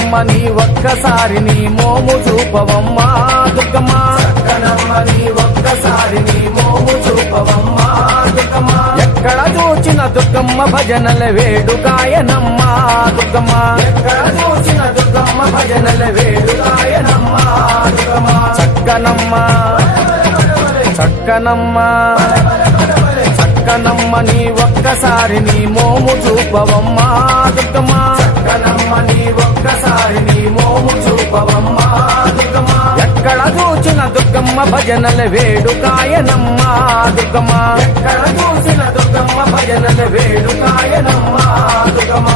చక్కనమ్మ నీ ఒక్కసారి నీ మోము చూపవమ్మా దుర్గమ్మ చక్కనమ్మ నీ ఒక్కసారి నీ మోము చూపవమ్మా దుర్గమ్మ ఎక్కడ చూచిన దుర్గమ్మ భజనల వేడుకాయనమ్మ దుర్గమ్మ ఎక్కడ చూచిన దుర్గమ్మ భజనల వేడుకాయనమ్మ దుర్గమ్మ చక్కనమ్మ చక్కనమ్మ చక్కనమ్మ నీ ఒక్కసారి నీ మోము చూపవమ్మా దుర్గమ్మ చక్కనమ్మ నీ ఒక్కసారి నీ మోము చూపవమ్మా దుర్గమ్మ ఎక్కడ చూచిన దుర్గమ్మ భజనల వేడుకాయనమ్మ దుర్గమ్మ ఎక్కడ చూసిన దుర్గమ్మ భజనల వేడుకాయనమ్మ దుర్గమ్మ